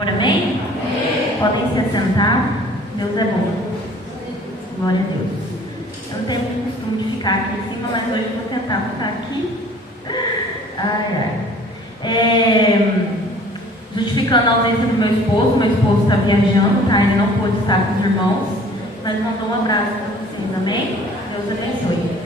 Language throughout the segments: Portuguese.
Amém? Podem se assentar. Deus é bom. Glória a Deus. Eu não tenho muito costume de ficar aqui em cima, mas hoje eu vou tentar ficar aqui. Justificando a ausência do meu esposo está viajando, tá? Ele não pôde estar com os irmãos, mas mandou um abraço para vocês, amém? Deus abençoe.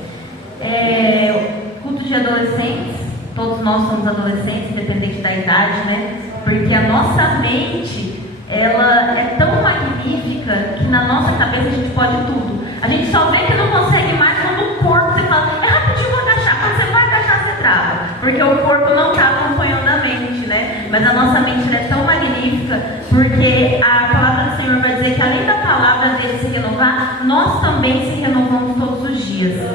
Culto de adolescentes, todos nós somos adolescentes, independente da idade, né? Porque a nossa mente, ela é tão magnífica que na nossa cabeça a gente pode tudo. A gente só vê que não consegue mais quando o corpo, você fala, é rapidinho, vou agachar. Quando você vai agachar, você trava. Porque o corpo não está acompanhando a mente, né? Mas a nossa mente é tão magnífica, porque a palavra do Senhor vai dizer que além da palavra dele se renovar, nós também se renovamos todos os dias.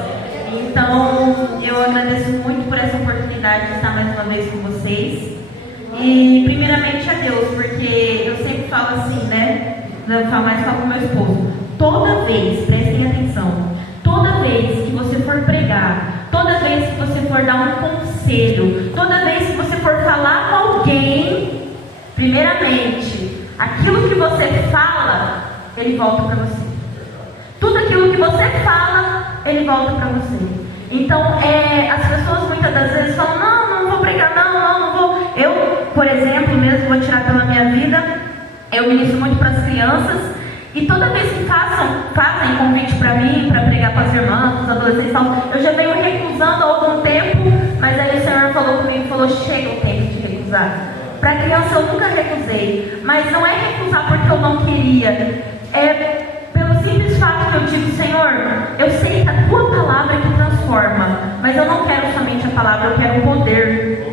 Então, eu agradeço muito por essa oportunidade de estar mais uma vez com vocês. E primeiramente a Deus, porque eu sempre falo assim, né? Eu falo mais só com meu esposo. Toda vez, prestem atenção, toda vez que você for pregar, toda vez que você for dar um conselho, toda vez que você for falar com alguém, primeiramente, aquilo que você fala, ele volta para você. Tudo aquilo que você fala, ele volta para você. Então, as pessoas muitas das vezes falam, não vou pregar, não vou. Eu, por exemplo, mesmo vou tirar pela minha vida, eu ministro muito para as crianças, e toda vez que fazem convite para mim, para pregar para as irmãs, para os adolescentes, eu já venho recusando há algum tempo, mas aí o Senhor falou comigo, falou, chega o tempo de recusar. Para criança eu nunca recusei, mas não é recusar porque eu não queria, é pelo simples fato que eu digo, Senhor, eu sei que a tua palavra é que transforma, mas eu não quero somente a palavra, eu quero o poder.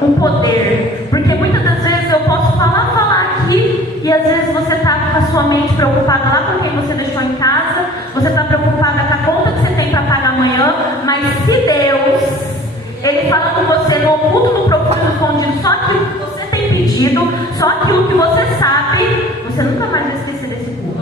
O poder. Porque muitas das vezes eu posso falar aqui, e às vezes você está com a sua mente preocupada lá com quem você deixou em casa, você está preocupada com a conta que você tem para pagar amanhã, mas se Deus, Ele fala com você no oculto, no profundo, no escondido, só aquilo que você tem pedido, só aquilo que você sabe, você nunca mais vai esquecer desse culto.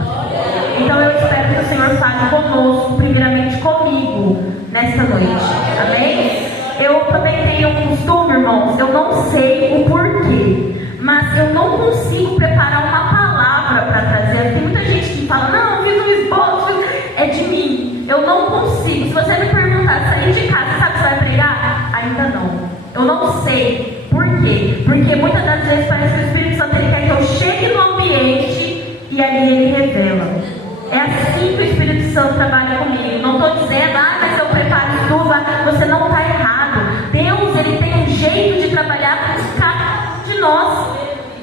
Então eu espero que o Senhor fale conosco, primeiramente comigo, nesta noite. Amém? Eu também tenho um costume, irmãos, eu não sei o porquê, mas eu não consigo preparar uma palavra para trazer. Tem muita gente que fala, não, fiz um esboço, é de mim. Eu não consigo. Se você me perguntar, sair de casa, sabe se vai pregar? Ainda não. Eu não sei por quê. Porque muitas das vezes parece que o Espírito Santo ele quer que eu chegue no ambiente e ali ele revela. É assim que o Espírito Santo trabalha comigo. Não estou dizendo, mas eu preparo tudo, você não está errado. Deus, ele tem um jeito de trabalhar com cada um de nós.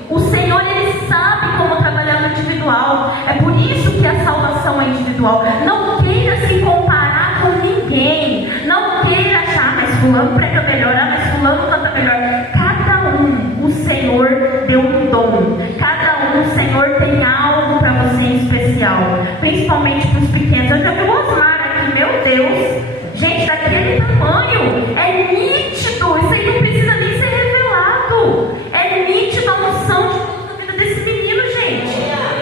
O Senhor, ele sabe como trabalhar no individual. É por isso que a salvação é individual. Não queira se comparar com ninguém. Não queira achar, mas fulano prega melhor, mas fulano canta melhor. Cada um, o Senhor deu um dom. Cada um, o Senhor tem algo para você em especial. Principalmente para os pequenos. Eu já vi o Osmar aqui, meu Deus. Gente, daquele tamanho, é nítido, isso aí não precisa nem ser revelado. É nítido a unção de Deus na vida desse menino, gente.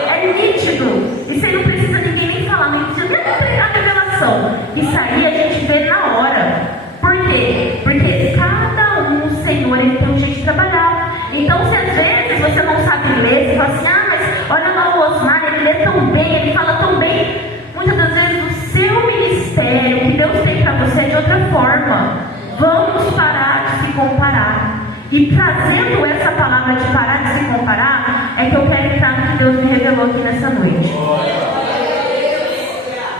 É nítido. Isso aí não precisa ninguém nem falar, não precisa nem pegar a revelação. Isso aí a gente vê na hora. Por quê? Porque cada um, o Senhor, ele tem um jeito de trabalhar. Então, se às vezes você não sabe ler, você fala assim, mas olha lá o Osmar, ele lê tão bem, ele fala tão bem. Muitas das vezes o seu ministério que Deus tem para você é de outra forma. Vamos parar de se comparar. E trazendo essa palavra de parar de se comparar, é que eu quero entrar no que Deus me revelou aqui nessa noite.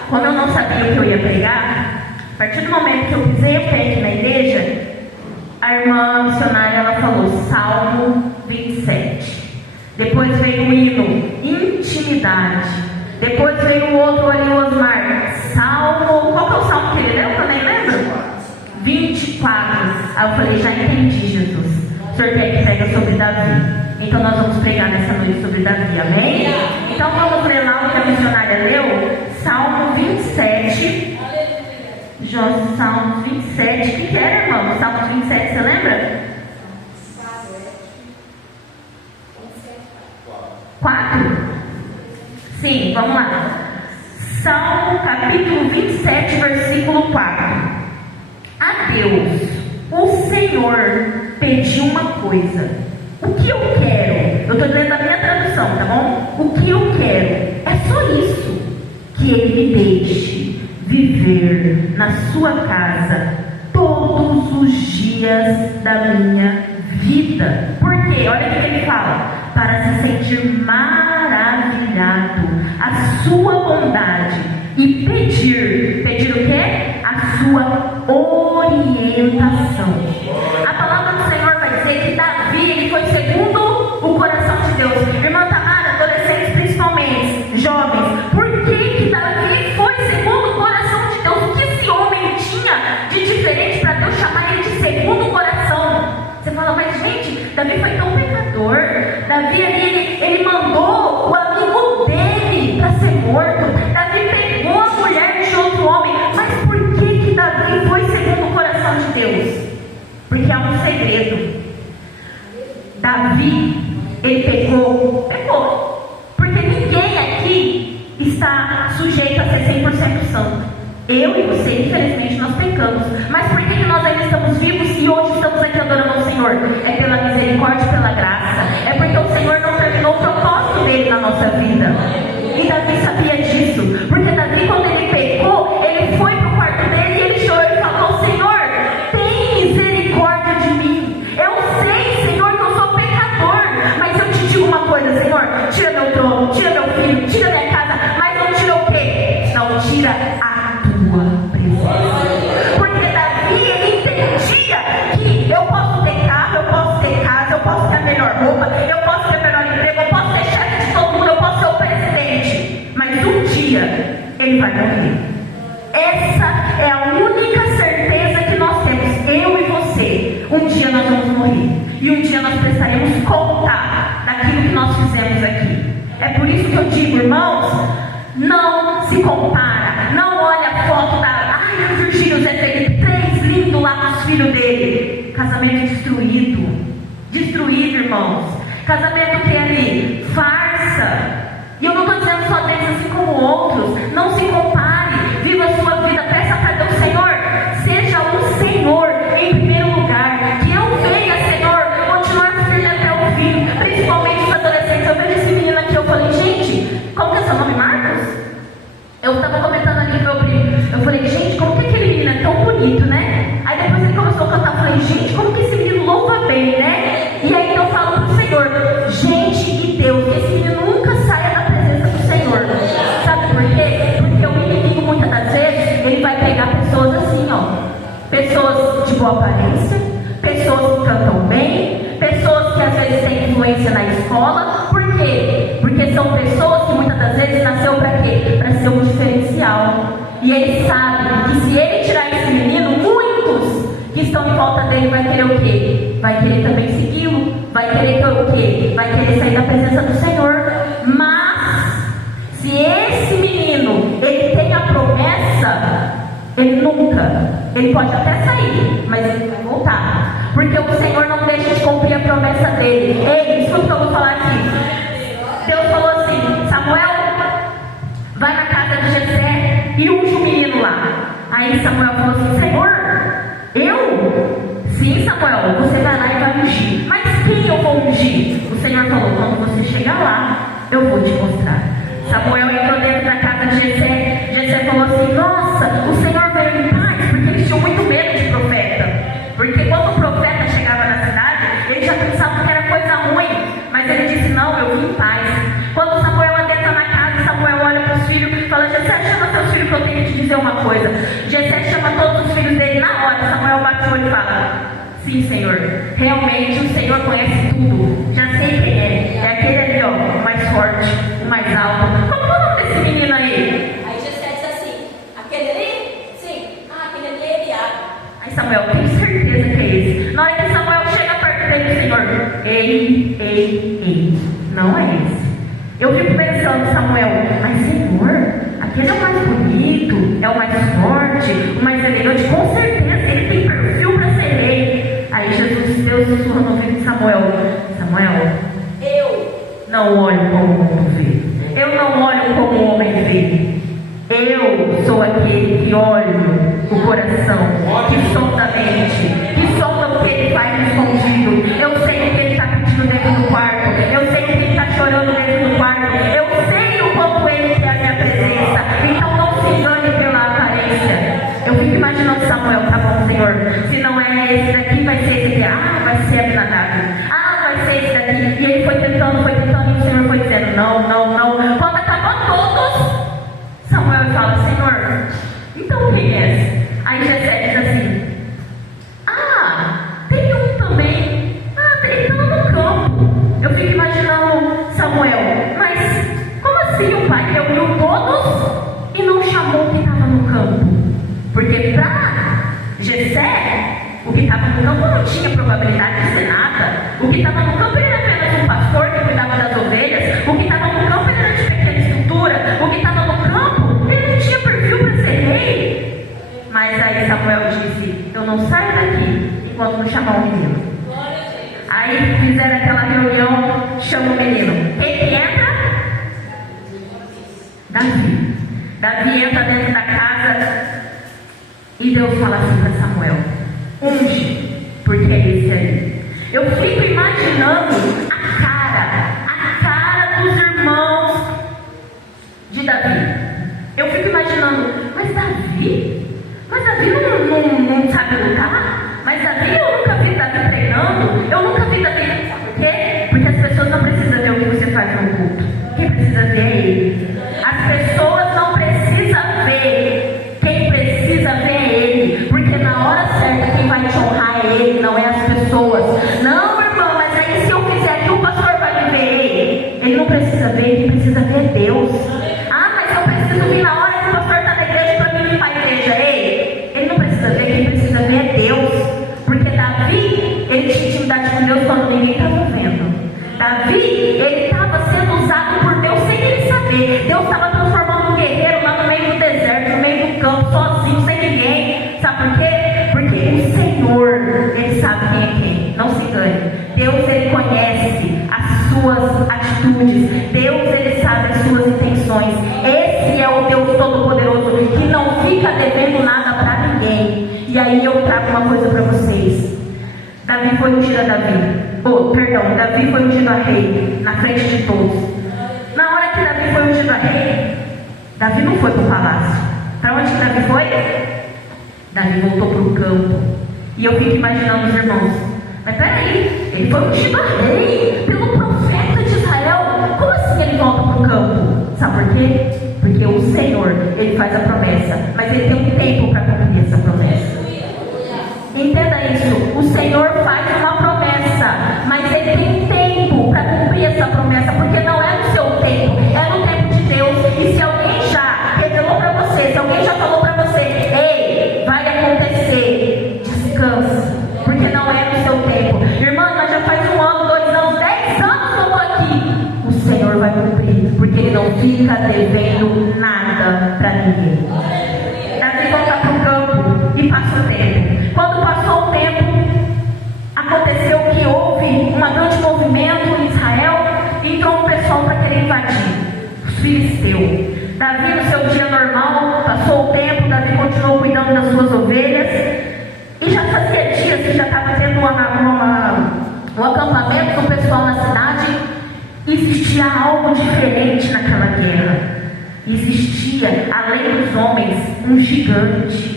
Como eu não sabia o que eu ia pregar, a partir do momento que eu pisei o pé aqui na igreja, a irmã missionária ela falou Salmo 27. Depois veio o hino Intimidade. Depois veio o outro ali, o Osmar, Salmo, qual que é o salmo que ele leu, que eu nem lembro? 24. Aí eu falei, já entendi, Jesus. O Senhor quer que prega sobre Davi. Então nós vamos pregar nessa noite sobre Davi, amém? Então vamos ler lá o que a missionária leu, Salmo 27. Salmo 27, o que era, irmão? Salmo 27, você lembra? 4. Sim, vamos lá. Salmo capítulo 27, versículo 4. A Deus, o Senhor, pediu uma coisa. O que eu quero? Eu estou dizendo da minha coração, tá bom? O que eu quero é só isso, que Ele me deixe viver na sua casa todos os dias da minha vida. Por quê? Olha o que Ele fala: para se sentir maravilhado a sua bondade e pedir o quê? A sua orientação. A palavra do Senhor vai dizer que Davi, ele foi segundo o coração de Deus. Irmã Tamara, adolescentes principalmente, jovens, por que Davi foi segundo o coração de Deus? O que esse homem tinha de diferente para Deus chamar ele de segundo o coração? Você fala, mas gente, Davi foi tão pecador. Davi, ele mandou o amigo dele para ser morto. Davi pegou a mulher de outro homem. Mas por que Davi foi segundo o coração de Deus? Porque há um segredo. Davi, ele pecou. Porque ninguém aqui está sujeito a ser 100% santo. Eu e você, infelizmente, nós pecamos. Mas por que nós ainda estamos vivos e hoje estamos aqui adorando ao Senhor? É pela misericórdia e pela graça. É porque o Senhor não terminou o propósito dele na nossa vida. E Davi sabia disso. Porque Davi, quando ele pecou, ele foi para o quarto dele e ele chorou e falou: Senhor, tem misericórdia de mim. Eu sei, Senhor, que eu sou pecador. Mas eu te digo uma coisa, Senhor: tira meu trono, tira meu filho, tira minha casa. Mas não tira o quê? Não tira a presença. Porque Davi, ele entendia que eu posso ter carro, eu posso ter casa, eu posso ter a melhor roupa, eu posso ter o melhor emprego, eu posso ser chefe de todo mundo, eu posso ser o presidente, mas um dia ele vai morrer. Essa é a única certeza que nós temos, eu e você. Um dia nós vamos morrer e um dia nós precisaremos contar daquilo que nós fizemos aqui. É por isso que eu digo, irmãos, não se compara, não olha a foto da Virgílio Zé Felipe, 3 lindo lá com os filhos dele. Casamento destruído, irmãos. Casamento que é ali, farsa. E eu não estou dizendo só deles assim como outros. Não se compare, viva a sua vida, peça para Deus: Senhor, seja o Senhor em primeiro lugar. Que eu venha, Senhor, continuar firme até o fim. Principalmente os adolescentes. Eu vejo esse menino aqui, eu falei, gente, como que é seu nome, Marcos? Eu estava comentando ali com meu primo. Eu falei, gente, como que aquele menino é tão bonito, né? Aí depois ele começou a cantar. Eu falei, gente, como que esse menino louva bem, né? E aí eu falo pro Senhor, gente e Deus, que esse menino nunca saia da presença do Senhor. Sabe por quê? Porque o inimigo, muitas das vezes, ele vai pegar pessoas assim, ó. Pessoas de boa aparência, pessoas que cantam bem, pessoas que às vezes têm influência na escola. Por quê? Porque são pessoas que muitas das vezes nasceu para quê? Para ser um diferencial. E ele sabe que se ele tirar esse menino, muitos que estão em volta dele vai querer o quê? Vai querer também segui-lo. Vai querer o quê? Vai querer sair da presença do Senhor. Mas se esse menino, ele tem a promessa, ele pode até sair, mas ele vai voltar. Porque o Senhor não deixa de cumprir a promessa dele. Ei, escuta o que eu vou falar aqui. Deus falou assim: Samuel, vai na casa de Jessé e unge o menino lá. Aí Samuel falou assim: Senhor, eu? Sim, Samuel, você vai lá e vai ungir. Mas quem eu vou ungir? O Senhor falou: quando você chegar lá, eu vou te mostrar. Samuel entrou dentro da casa de Jessé. Jessé falou assim: nossa, o Senhor veio em paz. Porque eles tinham muito medo de profeta. Porque quando o profeta chegava na cidade, eles já pensavam que era coisa ruim. Mas ele disse: não, eu vim em paz. Quando Samuel adentra na casa, Samuel olha para os filhos e fala: Jessé, chama seus filhos que eu tenho que te dizer uma coisa. Jessé chama todos os filhos dele. Na hora, Samuel bate o olho e fala: sim, Senhor, realmente o Senhor conhece tudo. Já sei quem é. É aquele ali, ó, o mais forte, o mais alto. Como é o nome desse menino aí? Aí Jessé disse assim: aquele ali? Sim. Ah, aquele ali é Eliabe. Aí Samuel, tenho certeza que é esse. Na hora que Samuel chega perto dele, o Senhor: ei, não é esse. Eu fico pensando, Samuel, mas Senhor, aquele é o mais bonito, é o mais forte, o mais elegante, com certeza ele tem perfil para ser rei. Aí Deus sussurra no ouvido de Samuel: Samuel, eu não olho como o mundo vê, eu não olho como o homem vê. Eu sou aquele que olho o coração, que sonda a mente, que sonda o que ele faz escondido. Eu sei o que ele está pedindo dentro do quarto, eu sei o que ele está chorando dentro do tentando, e o Senhor foi dizendo, não. Quando acabou todos, Samuel fala, Senhor, então quem é? Aí Jessé diz assim, tem um também, ele estava no campo. Eu fico imaginando Samuel, mas como assim o pai reuniu todos e não chamou o que estava no campo? Porque para Jessé, o que estava no campo não tinha probabilidade de ser nada. O que estava no campo era apenas um pastor que cuidava das ovelhas. O que estava no campo era de pequena estrutura. O que estava no campo, ele não tinha perfil para ser rei. Mas aí Samuel disse, eu não saio daqui enquanto não chamar o menino. Aí fizeram aquela reunião, chama o menino. Quem que entra? Davi. Davi entra dentro da casa e Deus fala assim para Samuel, unge, porque é esse aí. Eu fico imaginando a cara dos irmãos de Davi. Eu fico imaginando, mas Davi não sabe lutar? Mas Davi, eu nunca vi Davi treinando, eu nunca vi Davi, sabe por quê? Porque as pessoas não precisam ver o que você faz no culto. Quem precisa ver é ele. As pessoas não precisam ver. Quem precisa ver é ele. Porque na hora certa quem vai te honrar é ele, não é as pessoas. Não, irmão, mas aí se eu fizer aqui o pastor vai me ver ele. Ele não precisa ver, quem precisa ver é Deus. Mas eu preciso vir na hora que o pastor está na igreja para mim ir para a igreja. Ele não precisa ver, quem precisa ver é Deus. Porque Davi, ele tinha intimidade com Deus quando ninguém estava vendo. Davi, ele estava sendo usado por Deus sem ele saber. Deus estava transformando um guerreiro lá no meio do deserto, no meio do campo, sozinho, sem ninguém. Sabe por quê? Porque o Senhor, ele sabe quem é quem. Não se engane. Deus, ele conhece as suas atitudes. Deus, ele sabe as suas intenções. Esse é o Deus Todo-Poderoso que não fica devendo nada para ninguém. E aí eu trago uma coisa para vocês. Davi foi ungido a Davi foi ungido a rei na frente de todos. Na hora que Davi foi ungido a rei, Davi não foi para o palácio. Para onde que Davi foi? Davi voltou para o campo. E eu fico imaginando os irmãos, mas peraí, ele foi ungido a rei pelo profeta de Israel. Como assim ele volta para o campo? Sabe por quê? Porque o Senhor, ele faz a promessa, mas ele tem um tempo para cumprir essa promessa. Entenda isso, o Senhor faz uma promessa, mas ele tem um tempo para cumprir essa promessa, porque não é no seu tempo, é no tempo de Deus. E se alguém já revelou para você, se alguém já falou para você, ei, vai acontecer, descansa, porque não é no seu tempo. Irmã, mas já faz 1 ano, 2 anos, 10 anos que eu estou aqui. O Senhor vai cumprir, porque ele não fica devendo nada para ninguém. Davi volta para o campo e passa o tempo. Quando passou o tempo, aconteceu que houve um grande movimento em Israel e entrou um pessoal para querer invadir os filisteus. Davi, no seu dia normal, passou o tempo, Davi continuou cuidando das suas ovelhas e já fazia dias que já estava tendo um acampamento do pessoal na cidade. Existia algo diferente naquela guerra. Existia, além dos homens, um gigante.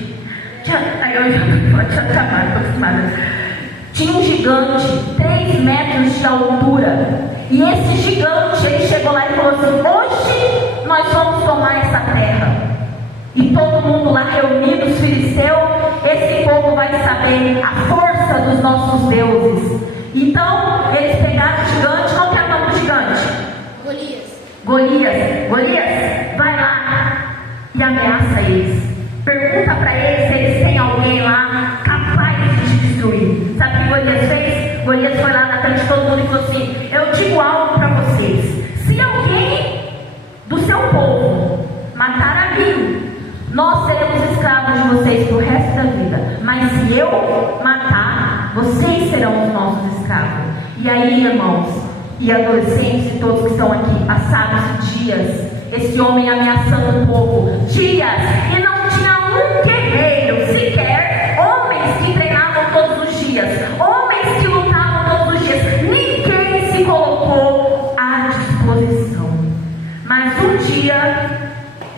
Tinha um gigante, 3 metros de altura. E esse gigante, ele chegou lá e falou assim: hoje nós vamos tomar essa terra. E todo mundo lá reunido, os filisteus, esse povo vai saber a força dos nossos deuses. Então, eles pegaram o gigante. Qual que é o nome do gigante? Golias, vai lá e ameaça eles. Pergunta para eles se eles têm alguém lá capaz de te destruir. Sabe o que Golias fez? Golias foi lá na frente de todo mundo e falou assim: eu digo algo para vocês. Se alguém do seu povo matar a mim, nós seremos escravos de vocês pro resto da vida. Mas se eu matar, vocês serão os nossos escravos. E aí, irmãos e adolescentes e todos que estão aqui, passados dias, esse homem ameaçando o povo, dias, e não tinha um guerreiro sequer, homens que treinavam todos os dias, homens que lutavam todos os dias, ninguém se colocou à disposição. Mas um dia,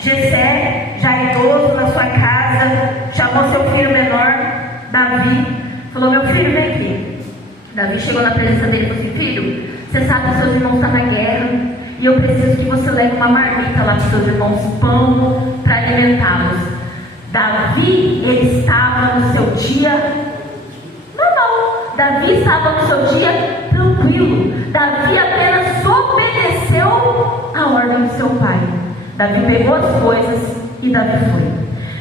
Jessé, já idoso na sua casa, chamou seu filho menor, Davi, falou: meu filho, vem aqui. Davi chegou na presença dele e falou assim: filho, Você sabe que seus irmãos estão na guerra e eu preciso que você leve uma marmita lá para seus irmãos, pão para alimentá-los. Davi, ele estava no seu dia normal. Davi estava no seu dia tranquilo. Davi apenas obedeceu a ordem do seu pai. Davi pegou as coisas e Davi foi.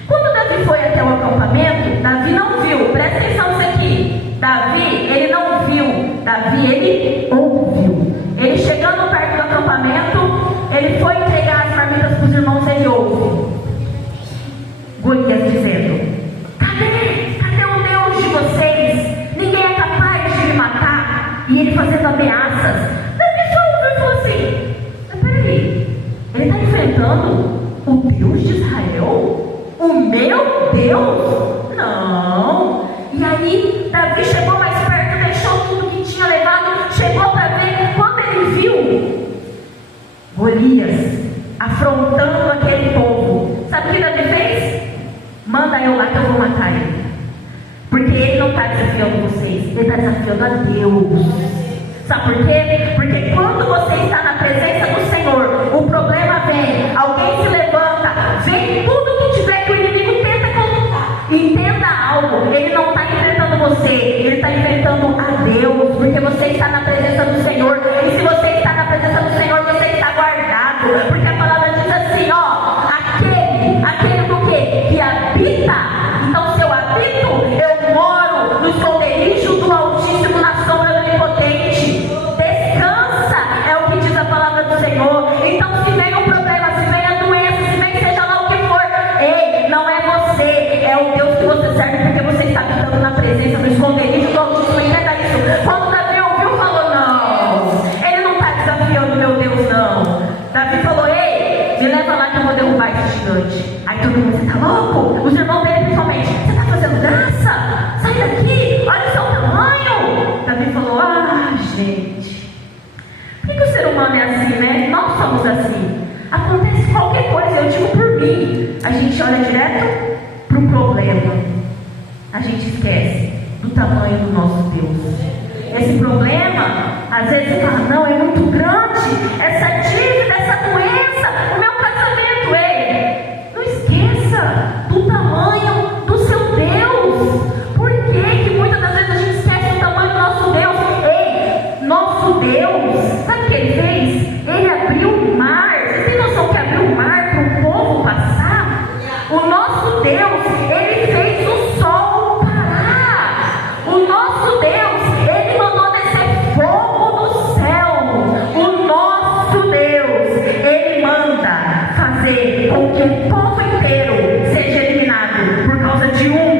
Quando Davi foi até o acampamento, Davi não viu. Presta atenção nisso aqui. Davi, ele não viu. Davi, ele ouviu. Ele chegando perto do acampamento, ele foi entregar as marmitas para os irmãos, ele ouve Golias dizendo: cadê o Deus de vocês? Ninguém é capaz de me matar. E ele fazendo ameaças. Davi só ouviu e falou assim: mas peraí, ele está enfrentando o Deus de Israel? O meu Deus? Não. E aí Davi chegou mais perto, deixou tudo que tinha levado, chegou para ver. Quando ele viu Golias afrontando aquele povo, sabe o que Davi fez? Manda eu lá que eu vou matar ele. Porque ele não está desafiando vocês, ele está desafiando a Deus. Sabe por quê? Porque quando você está na presença do Senhor, o problema vem, alguém se levanta, vem tudo que tiver que o inimigo tenta colocar. Entenda algo, ele não está enfrentando você, ele está enfrentando a Deus, porque você está na presença do Senhor. E se você está na presença do Senhor, você está guardado, porque a palavra diz assim, ó, aquele do quê? Que habita. Então se eu habito, eu moro no esconderijo do Altíssimo, na sombra do Onipotente. Descansa, é o que diz a palavra do Senhor. Então se vem um problema, se vem a doença, se vem seja lá o que for, ei, não é você, é o Deus que você serve, porque você está habitando na presença do esconderijo do Altíssimo. Entenda isso. Quando Davi ouviu, falou: não, ele não está desafiando meu Deus, não. Davi falou: ei, me leva lá que eu vou derrubar esse gigante. Aí todo mundo: você está louco? Os irmãos dele principalmente: você está fazendo graça? Sai daqui, olha o seu tamanho. Davi falou: ah, gente, por que o ser humano é assim, né? Nós somos assim. Acontece qualquer coisa, eu digo por mim, a gente olha direto para o problema, a gente esquece do tamanho do nosso Deus. Esse problema, às vezes você fala: não, é muito grande, essa dívida, essa doença, o meu casamento. Ei, não esqueça do tamanho do seu Deus. Por que muitas das vezes a gente esquece do tamanho do nosso Deus? Ei, nosso Deus, sabe o que ele fez? Ele abriu o mar. Você tem noção que abriu o mar para o povo passar? O nosso Deus, ele fez o sol parar. O nosso Deus, ele mandou descer fogo do céu. O nosso Deus, ele manda fazer com que o povo inteiro seja eliminado por causa de um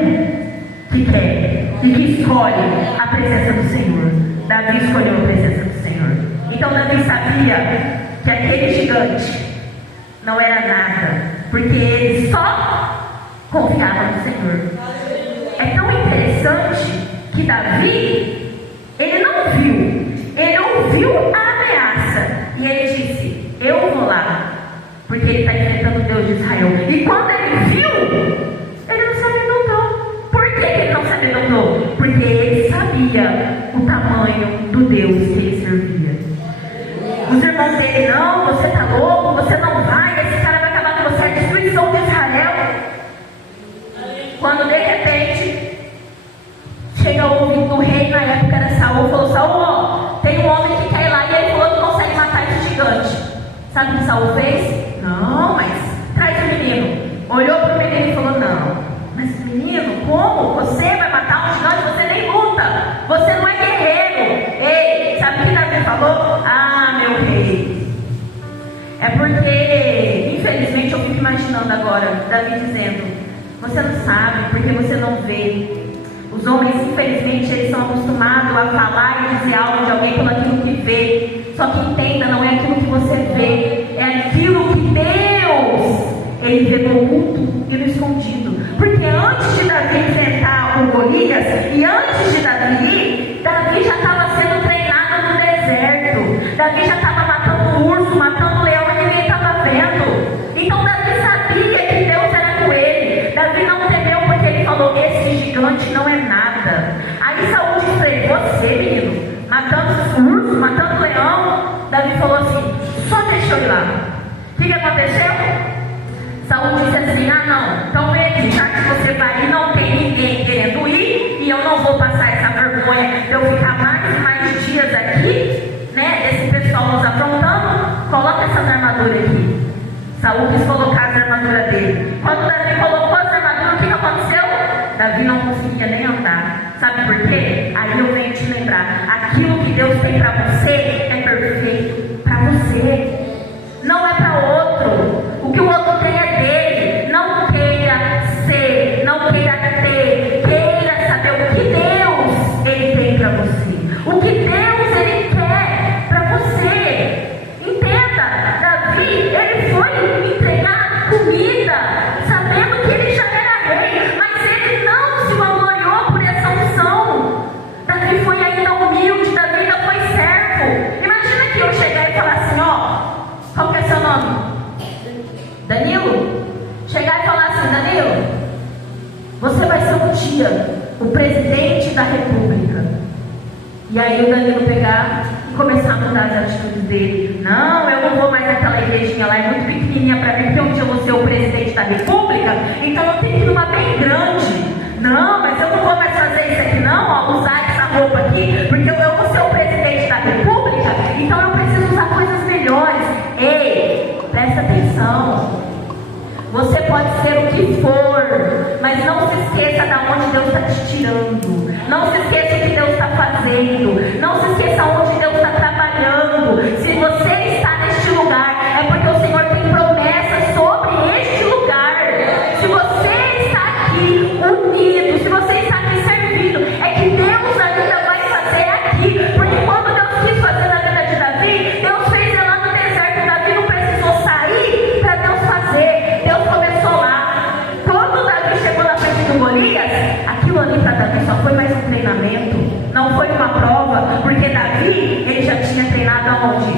que quer e que escolhe a presença do Senhor. Davi escolheu a presença do Senhor. Então Davi sabia que aquele gigante não era nada, porque ele só confiava no Senhor. É tão interessante que Davi, ele não viu, ele ouviu a ameaça e ele disse: eu vou lá, porque ele está enfrentando o Deus de Israel. E quando ele viu, ele não se amedrontou. Por que ele não se amedrontou? Porque ele sabia o tamanho do Deus que ele servia. Os irmãos dele: não, você está louco, você não vai, esse cara vai acabar com você, a destruição de Israel. Quando de repente chega o ouvido do rei, na época era Saul, falou: Saul, ó, tem um homem que quer ir lá e ele falou que consegue matar esse gigante. Sabe o que Saul fez? Não, mas traz o menino. Olhou para o menino e falou: não, mas menino, como? Você vai matar um gigante? Você nem luta, você não é guerreiro. Ei, sabe o que Davi falou? Ah, meu rei, é porque, infelizmente, eu fico imaginando agora Davi dizendo: você não sabe, porque você não vê. Os homens, infelizmente, eles são acostumados a falar e dizer algo de alguém pelo aquilo que vê. Só que entenda, não é aquilo que você vê, é aquilo que Deus, ele vê no oculto e no escondido. Porque antes de Davi enfrentar o Golias, e antes de Davi já estava sendo treinado no deserto. Davi já estava matando urso, matando leão, e ninguém estava vendo. Então Davi sabia que Deus era com ele. Davi não temeu, porque ele falou: esse gigante não é nada. Aí Saul disse para ele: você, menino, matando urso, matando leão, falou assim: só deixa eu ir lá. O que aconteceu? Saul disse assim: ah não, então vem aqui, já que você vai e não tem ninguém querendo ir, e eu não vou passar essa vergonha de eu ficar mais e mais dias aqui, né, esse pessoal nos afrontando, coloca essas armaduras aqui. Saul quis colocar as armaduras dele. Quando Davi colocou as armaduras, o que aconteceu? Davi não conseguia nem andar. Sabe por quê? Aí eu venho te lembrar: aquilo que Deus tem para você é perfeito para você, não é para outro. O que o outro tem é dele. Não queira ser, não queira ter, queira saber o que Deus ele tem para você, o que Deus ele quer para você. Entenda, Davi ele foi entregar comida sabendo que ele já era rei, mas ele não se vangloriou por essa unção. Davi foi ainda humilde, Davi ainda foi servo. Imagina que eu chegar e falar assim: ó, qual que é seu nome? Danilo. Chegar e falar assim: Danilo, você vai ser um dia o presidente da república. E aí o Danilo pegar e começar a mudar as atitudes dele. Não, eu não vou mais naquela igrejinha lá, é muito pequenininha para mim, porque um dia eu vou ser o presidente da república, então eu tenho que ir numa bem grande. Não, mas eu não vou mais fazer isso aqui não, ó, usar essa roupa aqui, porque eu vou ser o presidente da república, então eu preciso usar coisas melhores. Ei, presta atenção. Você pode ser o que for, mas não se esqueça de onde Deus está te tirando. Não se esqueça o que Deus está fazendo. Não se esqueça onde Deus está trabalhando. Se você está neste lugar, é porque o Senhor tem promessas sobre este lugar. Se você está aqui unido, se você está aqui servindo, é que Deus ainda vai fazer aqui. Porque quando Deus quis fazer na vida de Davi, Deus fez lá no deserto. Davi não precisou sair para Deus fazer. Deus começou lá. Quando Davi chegou na frente do Golias, aquilo ali para Davi só foi mais um treinamento, não foi uma prova, porque Davi, ele já tinha treinado aonde?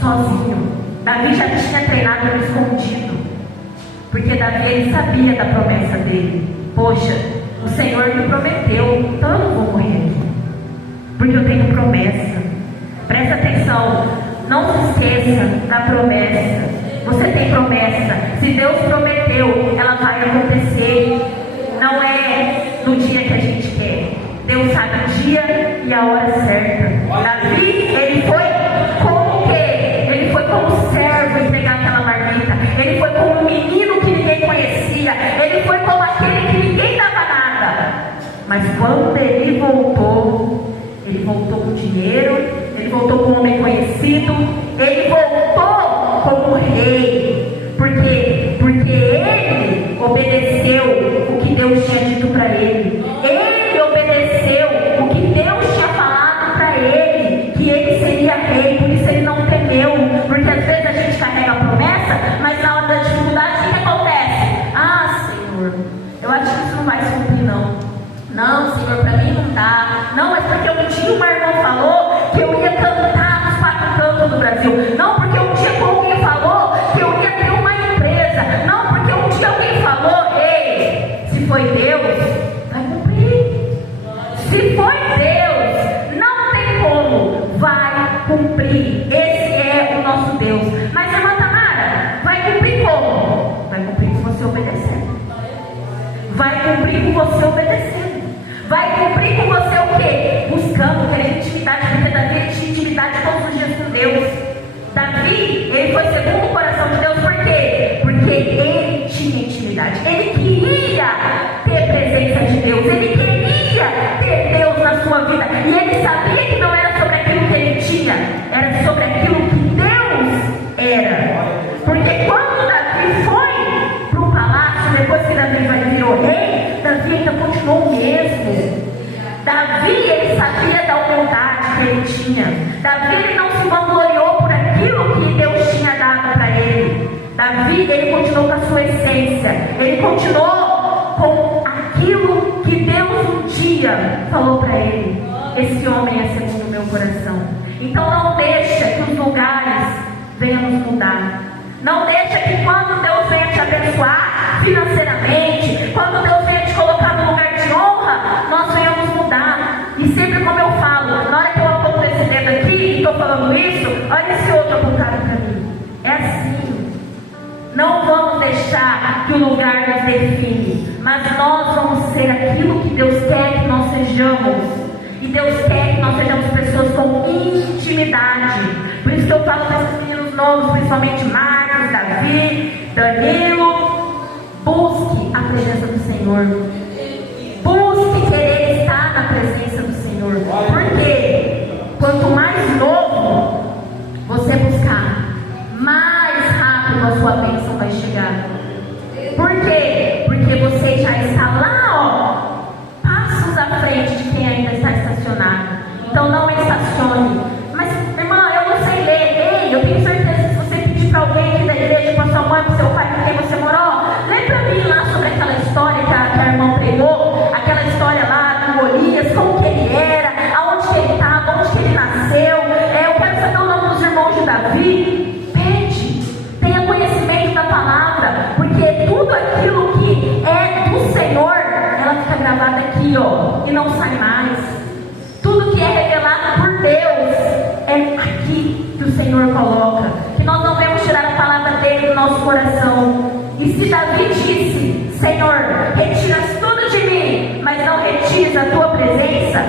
Sozinho. Davi já tinha treinado no escondido, porque Davi, ele sabia da promessa dele. Poxa, o Senhor me prometeu, então eu não vou morrer aqui, porque eu tenho promessa. Presta atenção, não se esqueça da promessa. Você tem promessa. Se Deus prometeu, ela vai acontecer. Não é no dia que a gente quer. Deus sabe o dia e a hora certa. Davi, ele foi como o quê? Ele foi como servo entregar aquela marmita. Ele foi como um menino que ninguém conhecia. Ele foi como aquele que ninguém dava nada. Mas quando ele voltou com dinheiro, ele voltou como homem conhecido, ele voltou como rei. Por quê? Porque ele obedeceu o que Deus tinha dito para ele. Ele obedeceu o que Deus tinha falado para ele, que ele seria rei. Por isso ele não temeu. Porque às vezes a gente carrega a promessa, mas na hora da dificuldade o que acontece? Ah, Senhor, eu acho que isso não vai se cumprir não. Não, Senhor, para mim não dá. Não, mas porque um dia uma irmã falou que eu ia cantar nos 4 cantos do Brasil. Não, porque um dia alguém falou que eu ia ter uma empresa. Não, porque um dia alguém falou, ei, se foi Deus, vai cumprir. Se foi Deus, não tem como, vai cumprir. Esse é o nosso Deus. Mas, irmã Tamara, vai cumprir como? Vai cumprir com você obedecendo. Vai cumprir com você obedecendo. Vai cumprir com você o quê? Buscando, querendo intimidade, porque Davi tinha intimidade todos os dias com Deus. Davi, ele foi segundo o coração de Deus, por quê? Porque ele tinha intimidade. Ele queria ter presença de Deus. Ele queria ter Deus na sua vida. E ele sabia que não era sobre aquilo que ele tinha, era sobre aquilo que Deus era. Porque quando Davi foi para o palácio, depois que Davi virou rei, Davi ainda continuou o mesmo. Davi, ele sabia da humildade que ele tinha. Davi, ele não se vangloriou por aquilo que Deus tinha dado para ele. Davi, ele continuou com a sua essência. Ele continuou com aquilo que Deus um dia falou para ele. Esse homem é segundo o meu coração. Então não deixa que os lugares venham nos mudar. Não deixa que quando Deus venha te abençoar financeiramente, quando Deus venha te colocar no lugar de honra, nós venhamos mudar. E sempre como eu falo, na hora que eu aponto esse dedo aqui e estou falando isso, olha esse outro apontado. deixar que o lugar nos define, mas nós vamos ser aquilo que Deus quer que nós sejamos. E Deus quer que nós sejamos pessoas com intimidade. Por isso que eu falo para esses meninos novos, principalmente Marcos, Davi, Danilo: busque a presença do Senhor. Busque querer estar na presença do Senhor. Porque quanto mais novo você buscar, mais rápido a sua bênção vai chegar. Por quê? Porque você já está lá, passos à frente de quem ainda está estacionado. Então não estacione. Mas, irmã, eu não sei ler. Ei, eu tenho certeza que se você pedir para alguém aqui da igreja, para sua mãe, para seu pai, com quem você morou, lê para mim lá sobre aquela história que a irmã pregou, aquela história lá do Golias, como que ele era, aonde que ele estava, onde que ele nasceu. Eu quero saber o nome dos irmãos de Davi. Pede, tenha conhecimento da palavra, porque tudo aquilo que é do Senhor, ela fica gravada aqui, e não sai mais. Tudo que é revelado por Deus é aqui que o Senhor coloca. Que nós não devemos tirar a palavra dele do nosso coração. E se Davi disse: Senhor, retiras tudo de mim, mas não retires a tua presença,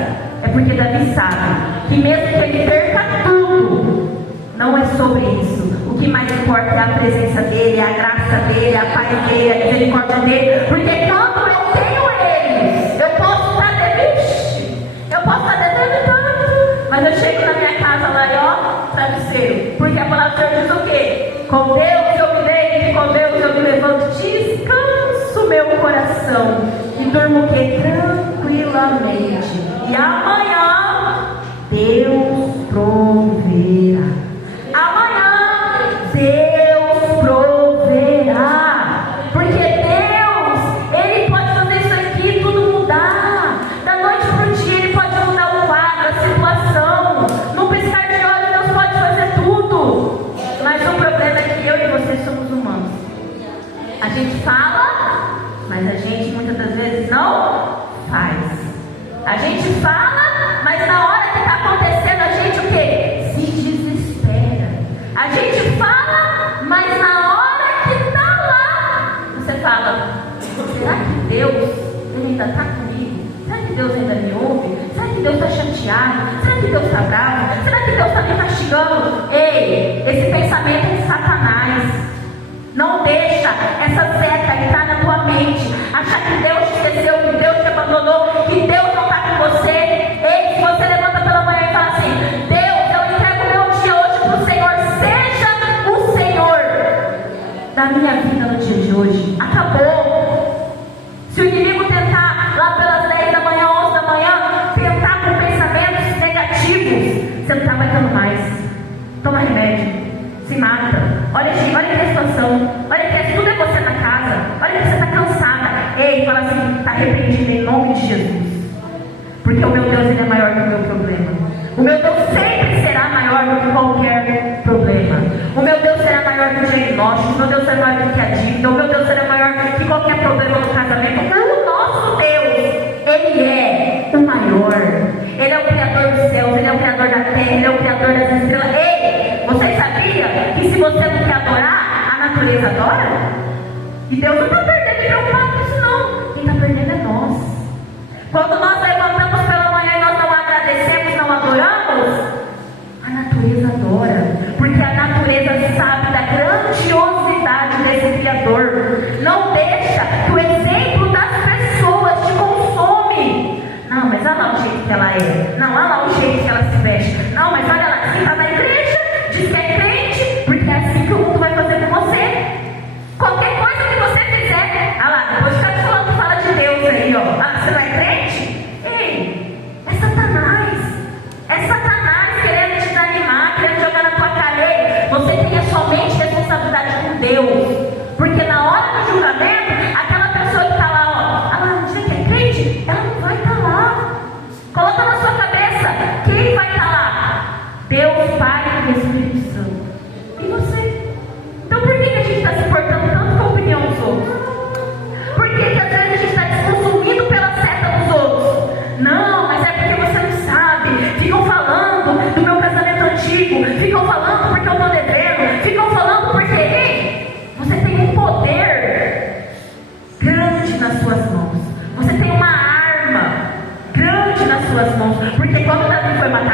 é porque Davi sabe que mesmo que ele perca tudo, não é sobre isso. O que mais importa é a presença dele, a graça dele, a paz dele, a misericórdia dele. Porque quando eu tenho ele, eu posso estar devendo tanto, mas eu chego na minha casa lá e travesseiro. Porque a palavra do Senhor diz o quê? Com Deus eu me deito, com Deus eu me levanto, descanso meu coração e durmo o quê? Tranquilamente. E amanhã Deus proverá. Amanhã Deus proverá. Porque Deus, Ele pode fazer isso aqui e tudo mudar. Da noite para o dia Ele pode mudar o quadro, a situação. Num piscar de olhos Deus pode fazer tudo. Mas o problema é que eu e você somos humanos. A gente fala, mas a gente muitas das vezes não faz. A gente fala, mas na hora que está acontecendo a gente o quê? Se desespera. A gente fala, mas na hora que está lá, você fala: será que Deus, Ele ainda está comigo? Será que Deus ainda me ouve? Será que Deus está chateado? Será que Deus está bravo? Será que Deus está me castigando? Ei, esse pensamento é de Satanás. Não deixa essa seta entrar na tua mente, achar que Deus te esqueceu, que Deus te abandonou, que Deus não está com você. Ei, se você levanta pela manhã e fala assim: Deus, eu entrego meu dia hoje para o Senhor, seja o Senhor da minha vida no dia de hoje. Acabou. Se o inimigo tentar lá pelas 10 da manhã, 11 da manhã, tentar com pensamentos negativos, você não está aguentando mais. Toma remédio. Se mata. Olha que a situação. Olha que tudo é você na casa. Olha que você está cansada. Ei, fala assim: está repreendido em nome de Jesus. Porque o meu Deus, Ele é maior que o meu problema. O meu Deus sempre será maior do que qualquer problema. O meu Deus será maior que o diagnóstico. O meu Deus será maior do que a dívida. O meu Deus será maior que qualquer problema no casamento. O nosso Deus, Ele é o maior. Ele é o Criador dos céus. Ele é o Criador da terra. Ele é o Criador das estrelas. Ei, você sabia que se você não quer adorar, a natureza adora? E Deus não está perdendo de preocupado com isso não. Quem está perdendo é nós. Quando nós levantamos pela manhã e nós não agradecemos, não adoramos, a natureza adora. Porque a natureza sabe da grandiosidade desse Criador. Não deixa que o exemplo das pessoas te consome. Não, mas olha lá o jeito que ela é. Não, olha lá o jeito que ela se veste. Não, mas olha lá, você está na igreja, diz que é crente, porque é assim que o mundo vai fazer com você. Qualquer coisa que você fizer, olha lá, depois está falando, fala de Deus aí, ó. Ah, você não é crente? Ei, é Satanás. É Satanás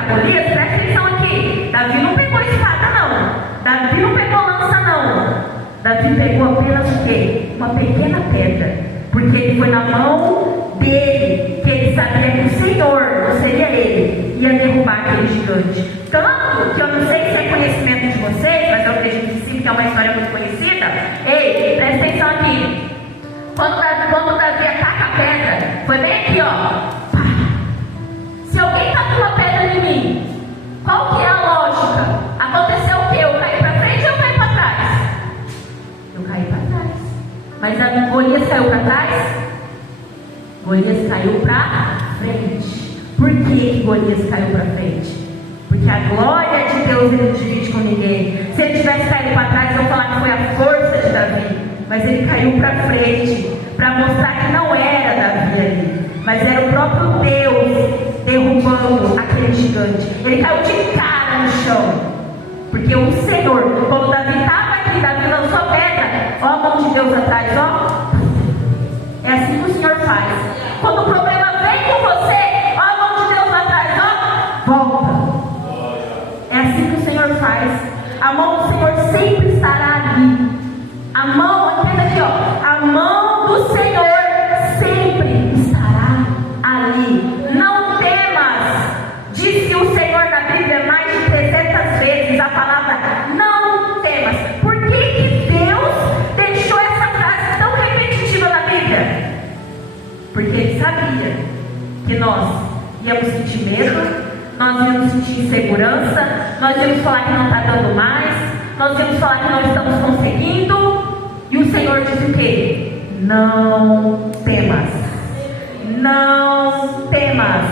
enfrentar Golias, presta atenção aqui. Davi não pegou espada, não. Davi não pegou lança, não. Davi pegou apenas o quê? Uma pequena pedra. Porque ele foi na mão dele, que ele sabia que o Senhor, não seria ele, ia derrubar aquele gigante. Tanto que eu não sei se é conhecimento de vocês, mas eu acredito que sim, que é uma história muito conhecida. Ei, presta atenção aqui. Quando Davi ataca a pedra, foi bem aqui, ó. Pá. Se alguém taca uma pedra em mim, qual que é a lógica? Aconteceu o quê? Eu caí pra frente ou eu caí pra trás? Eu caí pra trás. Mas a Golias caiu pra trás? Golias caiu pra frente. Por que Golias caiu pra frente? Porque a glória de Deus ele não divide com ninguém. Se ele tivesse caído para trás, eu vou falar que foi a força de Davi. Mas ele caiu para frente, para mostrar que não era Davi ali, mas era o próprio Deus derrubando aquele gigante. Ele caiu de cara no chão, porque o Senhor, quando Davi estava aqui, Davi lançou a pedra, ó a mão de Deus atrás, ó. É assim que o Senhor faz. Quando o problema vem com você, ó a mão de Deus lá atrás, ó, volta. É assim que o Senhor faz. A mão do Senhor sempre estará ali. A mão, entenda aqui, ó. A mão do Senhor sempre estará ali. Não temas. Disse o Senhor na Bíblia mais de 300 vezes a palavra não temas. Por que Deus deixou essa frase tão repetitiva na Bíblia? Porque Ele sabia que nós íamos sentir medo, nós íamos sentir insegurança, nós íamos falar que não está dando mais, nós íamos falar que não estamos conseguindo. E o Senhor disse o quê? Não temas. Não temas.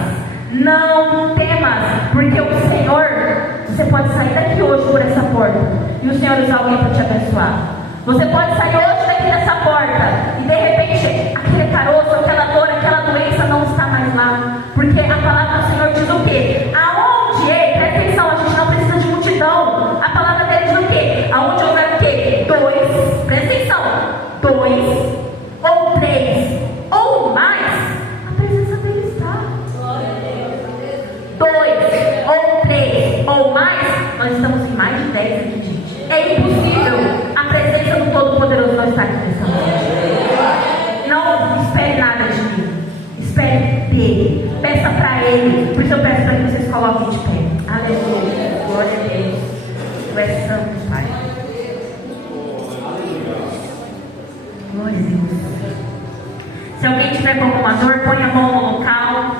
Não temas. Porque o Senhor, você pode sair daqui hoje por essa porta e o Senhor usar alguém para te abençoar. Você pode sair hoje daqui dessa porta e de repente aquele caroço, aquela dor, aquela doença não está mais lá. Porque a palavra do Senhor diz o quê? Aonde? Ei, presta atenção, a gente não precisa de multidão. A palavra dele diz o quê? Aonde houver o quê? Dois, presta atenção, dois ou três ou mais, a presença dele está. Dois ou três ou mais, nós estamos em mais de 10 aqui, gente. É impossível a presença do Todo-Poderoso não estar aqui nessa noite. Não espere nada de mim, espere dele, peça para ele. Por isso eu peço para que vocês coloquem de pé. Aleluia, glória a Deus. Tu és santo, Pai. Glória a Deus. Se alguém tiver com alguma dor, põe a mão no local.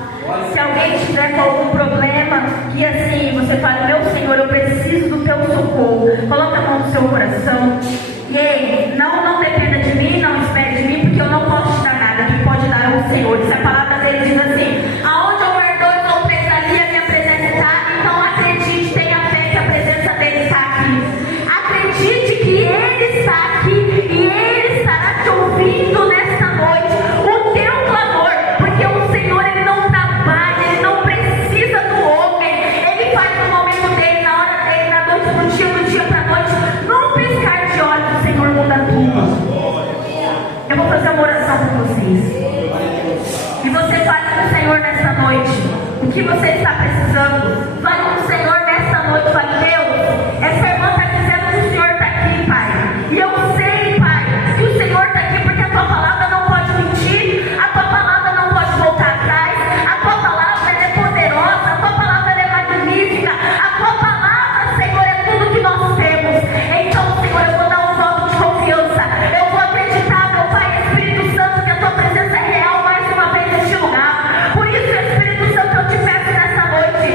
Se alguém tiver com algum problema, que assim você fala, meu Senhor, eu preciso do teu socorro, coloca a mão no seu coração. E ei, não dependa de mim, não espere de mim, porque eu não posso te dar nada. Quem pode dar é o Senhor. Se a palavra dele diz assim, aonde houver dois ou três ali, a minha presença está. Então acredite, tenha fé que a presença dele está aqui. Acredite que ele está aqui e ele estará te ouvindo nesta noite. O teu clamor, porque o Senhor ele não trabalha, ele não precisa do homem. Ele faz no momento dele, na hora dele, na noite, do dia para noite. Num piscar de olhos, o Senhor muda tudo. Eu vou fazer uma oração para vocês. E você fale com o Senhor nesta noite o que você está precisando. Fale com o Senhor nesta noite. Fale, Deus, essa irmã está dizendo que o Senhor está aqui, Pai. E eu sei, Pai, que o Senhor está aqui porque a tua palavra não pode mentir, a tua palavra não pode voltar atrás, a tua palavra ela é poderosa, a tua palavra ela é magnífica, a tua palavra, Senhor, é tudo que nós temos. Então, Senhor, eu vou dar um voto de confiança. Eu vou acreditar, meu Pai, Espírito Santo, que a tua presença é real mais uma vez neste lugar. Por isso, Espírito Santo, eu te peço nessa noite,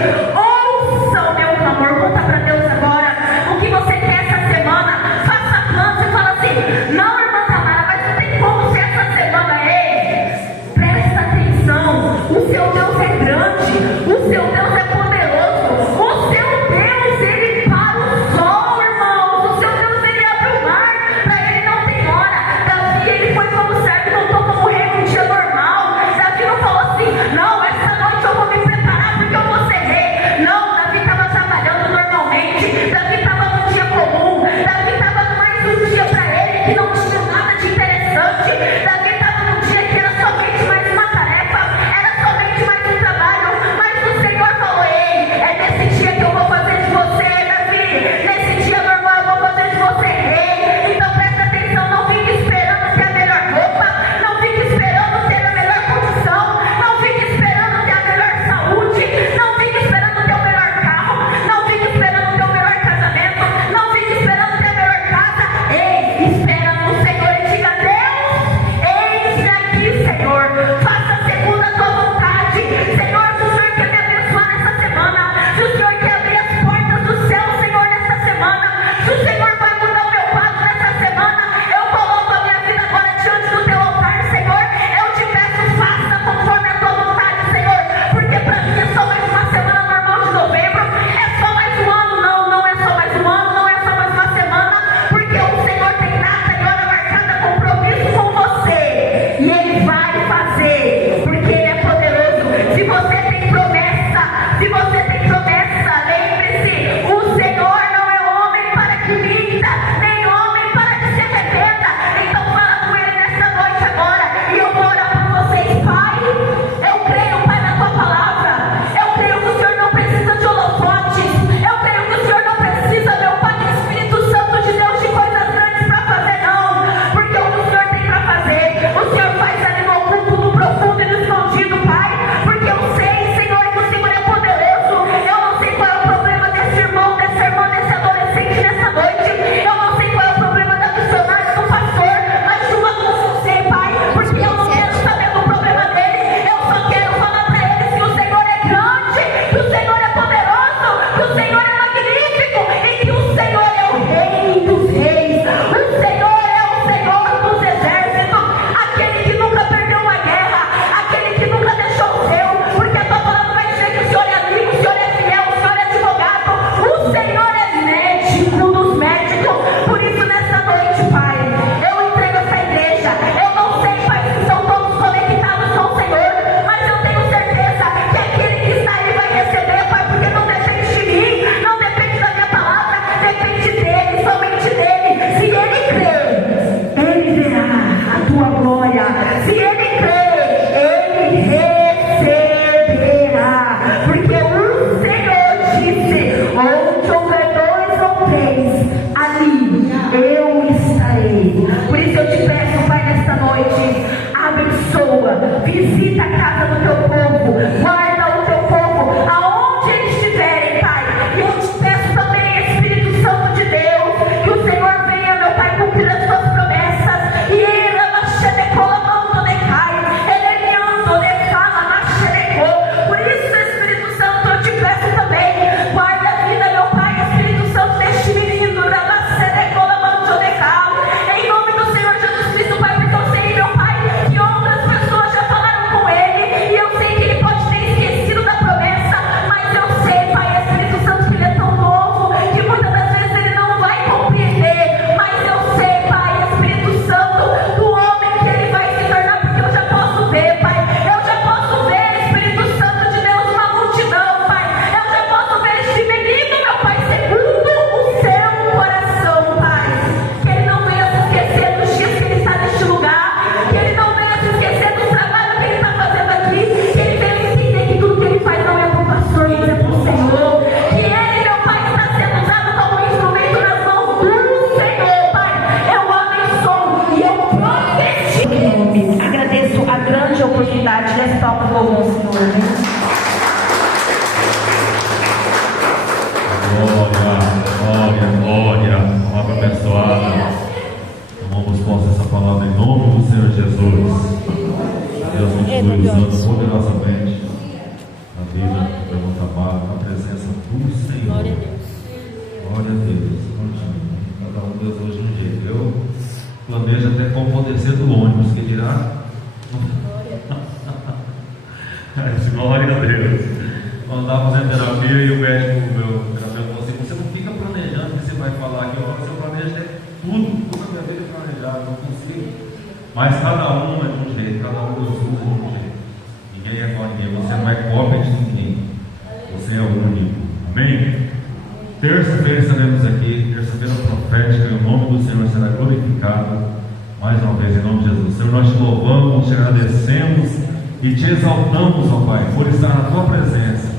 Rei dos Reis. O Senhor é o Senhor dos exércitos, aquele que nunca perdeu uma guerra, aquele que nunca deixou o seu, porque a tua palavra vai dizer que o Senhor é amigo, o Senhor é fiel, o Senhor é advogado, o Senhor é médico dos médicos. Por isso, nessa noite, Pai, eu entrego essa igreja. Eu não sei, Pai, se são todos conectados com o Senhor, mas eu tenho certeza que aquele que está aí vai receber, Pai, porque não depende de mim, não depende da minha palavra, depende dele, somente dele. Se ele crer, ele verá a tua glória. Se ele crer, ele receberá. Porque o Senhor disse: onde houver dois ou três, ali eu estarei. Por isso eu te peço, Pai, nesta noite, abençoa, visita a casa do teu povo, guarda o teu povo, aonde eles estiverem, Pai. E eu te peço também, Espírito Santo de Deus, que o Senhor venha, meu Pai, cumprir as suas promessas. E ele por isso, Espírito Santo, eu te peço também, guarda a vida, meu Pai, Espírito Santo, deste menino, em nome do Senhor Jesus Cristo, Pai, porque eu sei, meu Pai, que outras pessoas já falaram com ele, e eu sei que ele pode ter esquecido da promessa, mas eu sei, Pai, Espírito Santo, que ele é tão novo, que muitas das vezes ele não vai compreender, mas eu sei, Pai, Espírito Santo, do homem que ele vai se tornar, porque eu já posso ver, Pai, eu já posso ver, Espírito Santo de Deus, uma multidão, Pai, eu já posso ver este menino, meu Pai, segundo o seu coração, Pai, que ele não venha se esquecer dos dias que ele está neste lugar, que ele não venha se esquecer do trabalho que ele está fazendo aqui, que ele venha entender que tudo que ele faz não é por pastor, mas é por Senhor, que ele, meu Pai, está sendo usado como instrumento nas mãos do Senhor, Pai. Eu abençoo e eu profetizo. Agradeço a grande oportunidade dessa toca com o Senhor. Glória, palavra abençoada. Tomamos posse dessa palavra em nome do Senhor Jesus. Deus continue usando poderosamente a vida do irmão Tabaco, na presença do Senhor. Glória a Deus. Glória a Deus. Cada um de Deus hoje um jeito. Eu planejo até como vou descer do ônibus, que dirá. Glória a Deus. Quando estava fazendo terapia e o médico, meu terapeuta, falou assim: você não fica planejando o que você vai falar aqui, eu planejo até tudo na minha vida planejado, não consigo. Mas cada um é de um jeito, cada um Deus usa de um jeito. Ninguém é igual a ninguém, você não é cópia de ninguém, você é o único. Amém? Terça-feira estaremos aqui, terça-feira profética, e o nome do Senhor será glorificado mais uma vez em nome de Jesus. Senhor, nós te louvamos, te agradecemos e te exaltamos, ó Pai, por estar na tua presença,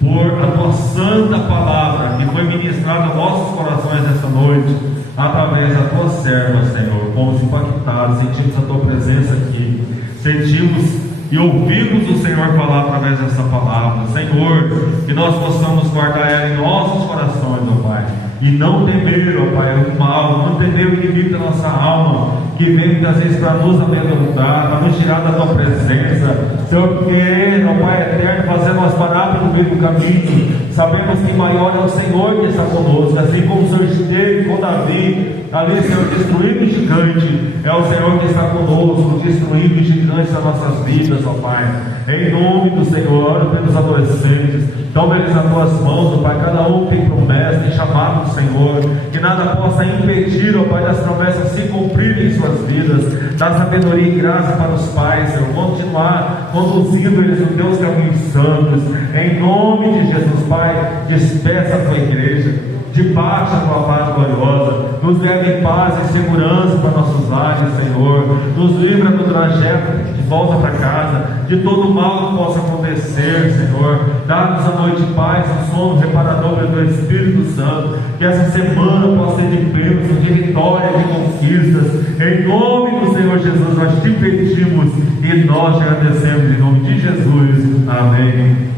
por a tua santa palavra que foi ministrada aos nossos corações nesta noite, através da tua serva, Senhor. Fomos impactados, sentimos a tua presença aqui, sentimos e ouvimos o Senhor falar através dessa palavra. Senhor, que nós possamos guardar ela em nossos corações, ó Pai, e não temer, ó Pai, o mal, não temer o inimigo da nossa alma, que vem muitas vezes para nos amedrontar, para nos tirar da tua presença, Senhor, porque, ó Pai eterno, fazemos parar pelo meio do caminho, sabemos que maior é o Senhor que está conosco, assim como o Senhor esteve com Davi, ali, Senhor, destruindo o gigante, é o Senhor que está conosco, destruindo os gigantes das nossas vidas, ó Pai, em nome do Senhor. Oro pelos adolescentes, toma eles nas tuas mãos, ó Pai, cada um tem promessa, tem chamado do Senhor, que nada possa impedir, ó Pai, das promessas se cumprirem em suas vidas, dá sabedoria e graça para os pais, Senhor, continuar conduzindo eles nos teus caminhos santos, em nome de Jesus, Pai, despeça a tua igreja, debaixo da tua paz gloriosa, nos leve em paz e segurança para nossos lares, Senhor, nos livra do trajeto de volta para casa, de todo mal que possa acontecer, Senhor, dá-nos a noite paz, o sono reparador do Espírito Santo, que essa semana possa ser de bênção, de vitória, de conquistas, em nome do Senhor Jesus, nós te pedimos e nós te agradecemos, em nome de Jesus, amém.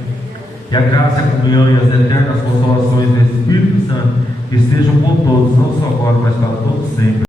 Que a graça, a comunhão e as eternas consolações do Espírito Santo estejam com todos, não só agora, mas para todos sempre.